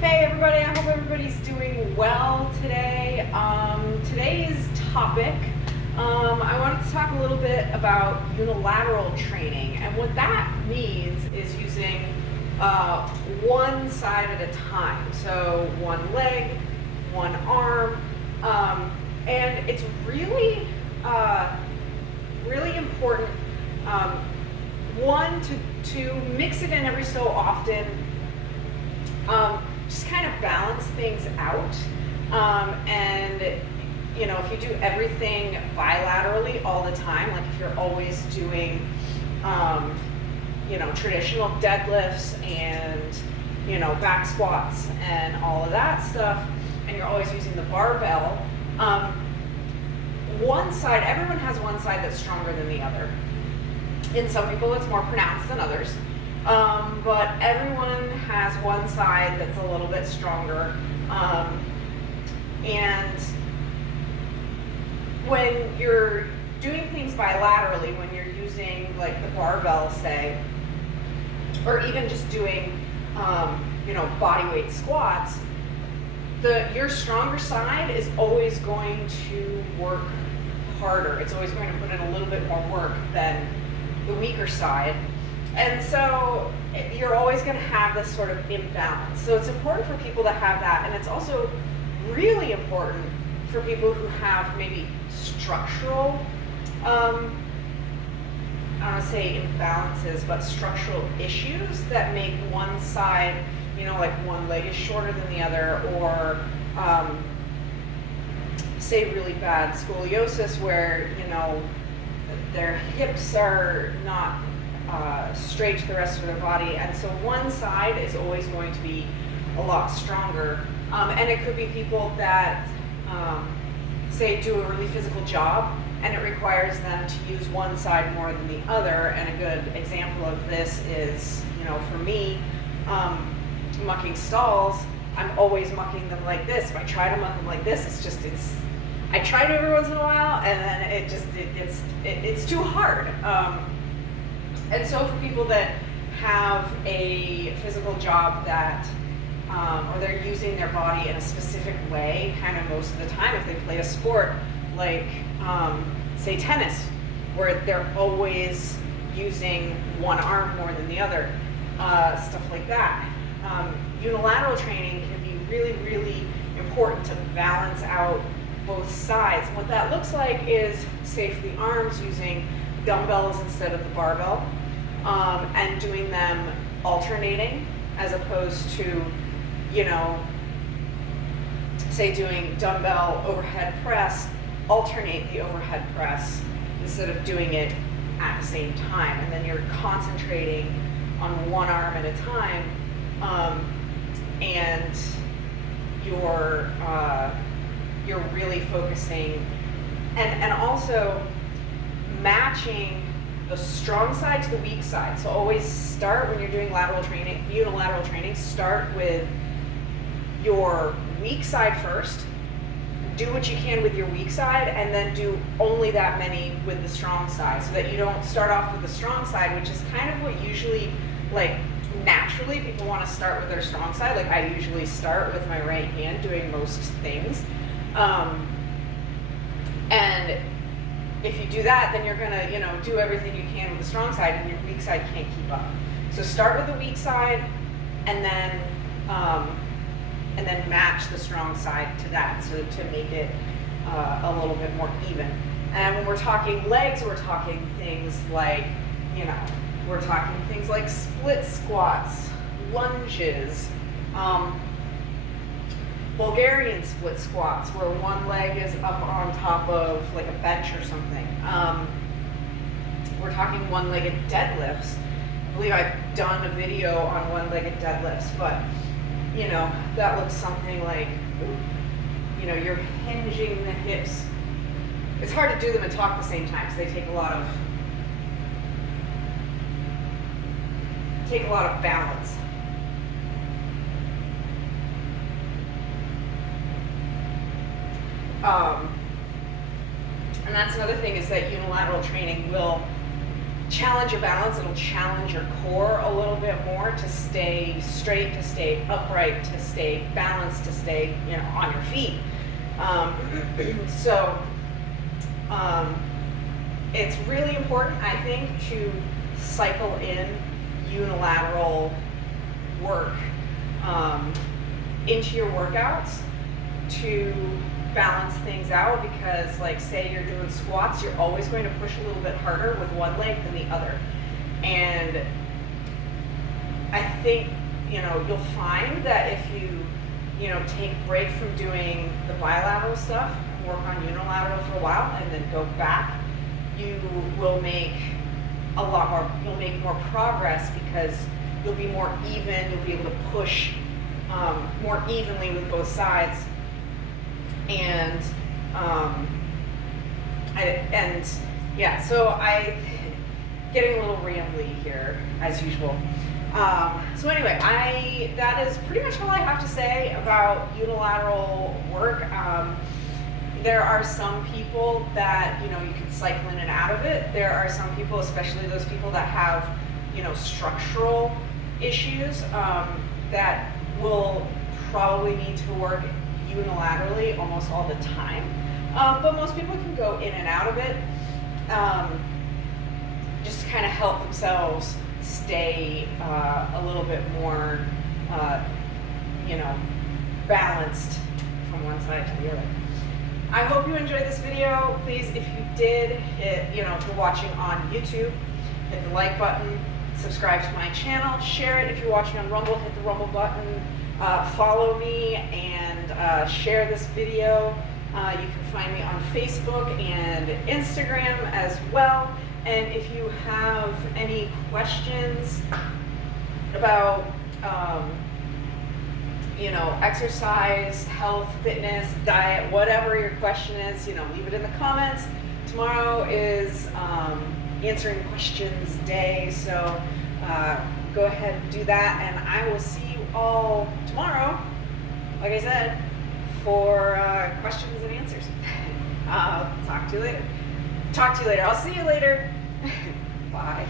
Hey everybody, I hope everybody's doing well today. Today's topic, I wanted to talk a little bit about unilateral training, and what that means is using one side at a time. So one leg, one arm, and it's really, really important, one, to mix it in every so often. Just kind of balance things out, and if you do everything bilaterally all the time, like if you're always doing traditional deadlifts and back squats and all of that stuff, and you're always using the barbell, one side, everyone has one side that's stronger than the other. In some people it's more pronounced than others. But everyone has one side that's a little bit stronger. And when you're doing things bilaterally, when you're using like the barbell, say, or even just doing, body weight squats, your stronger side is always going to work harder. It's always going to put in a little bit more work than the weaker side. And so you're always going to have this sort of imbalance. So it's important for people to have that. And it's also really important for people who have maybe structural, I don't want to say imbalances, but structural issues that make one side, like one leg is shorter than the other, or say really bad scoliosis where, their hips are not straight to the rest of their body, and so one side is always going to be a lot stronger. And it could be people that say do a really physical job and it requires them to use one side more than the other. And a good example of this is, for me, mucking stalls, I'm always mucking them like this. If I try to muck them like this, I try to every once in a while, and then it's too hard. And so for people that have a physical job that, or they're using their body in a specific way, kind of most of the time, if they play a sport like, say tennis, where they're always using one arm more than the other, stuff like that. Unilateral training can be really, really important to balance out both sides. And what that looks like is, say for the arms, using dumbbells instead of the barbell, and doing them alternating, as opposed to, say doing dumbbell overhead press, alternate the overhead press instead of doing it at the same time. And then you're concentrating on one arm at a time, and you're really focusing and also matching the strong side to the weak side. So always start, when you're doing unilateral training, start with your weak side first. Do what you can with your weak side, and then do only that many with the strong side, so that you don't start off with the strong side, which is kind of what usually, like, naturally people want to start with their strong side. Like, I usually start with my right hand doing most things. And if you do that, then you're gonna, do everything you can with the strong side, and your weak side can't keep up. So start with the weak side, and then match the strong side to that, so to make it a little bit more even. And when we're talking legs, we're talking things like, split squats, lunges, Bulgarian split squats, where one leg is up on top of like a bench or something. We're talking one-legged deadlifts. I believe I've done a video on one-legged deadlifts, but that looks something like, you're hinging the hips. It's hard to do them and talk at the same time, because they take a lot of balance. And that's another thing, is that unilateral training will challenge your balance. It'll challenge your core a little bit more to stay straight, to stay upright, to stay balanced, to stay, on your feet. It's really important, I think, to cycle in unilateral work into your workouts to balance things out, because like say you're doing squats, you're always going to push a little bit harder with one leg than the other. And I think, you'll find that if you, take a break from doing the bilateral stuff, work on unilateral for a while, and then go back, you will make you'll make more progress, because you'll be more even, you'll be able to push more evenly with both sides. And so I getting a little rambly here as usual. So anyway, that is pretty much all I have to say about unilateral work. There are some people that, you can cycle in and out of it. There are some people, especially those people that have, structural issues, that will probably need to work unilaterally almost all the time. But most people can go in and out of it, just to kind of help themselves stay a little bit more, balanced from one side to the other. I hope you enjoyed this video. Please, if you did, if you're watching on YouTube, hit the like button, subscribe to my channel, share it. If you're watching on Rumble, hit the Rumble button, follow me, and share this video. You can find me on Facebook and Instagram as well. And if you have any questions about exercise, health, fitness, diet, whatever your question is, leave it in the comments. Tomorrow is answering questions day, so go ahead and do that, and I will see you all tomorrow, like I said, for questions and answers. Talk to you later. I'll see you later. Bye.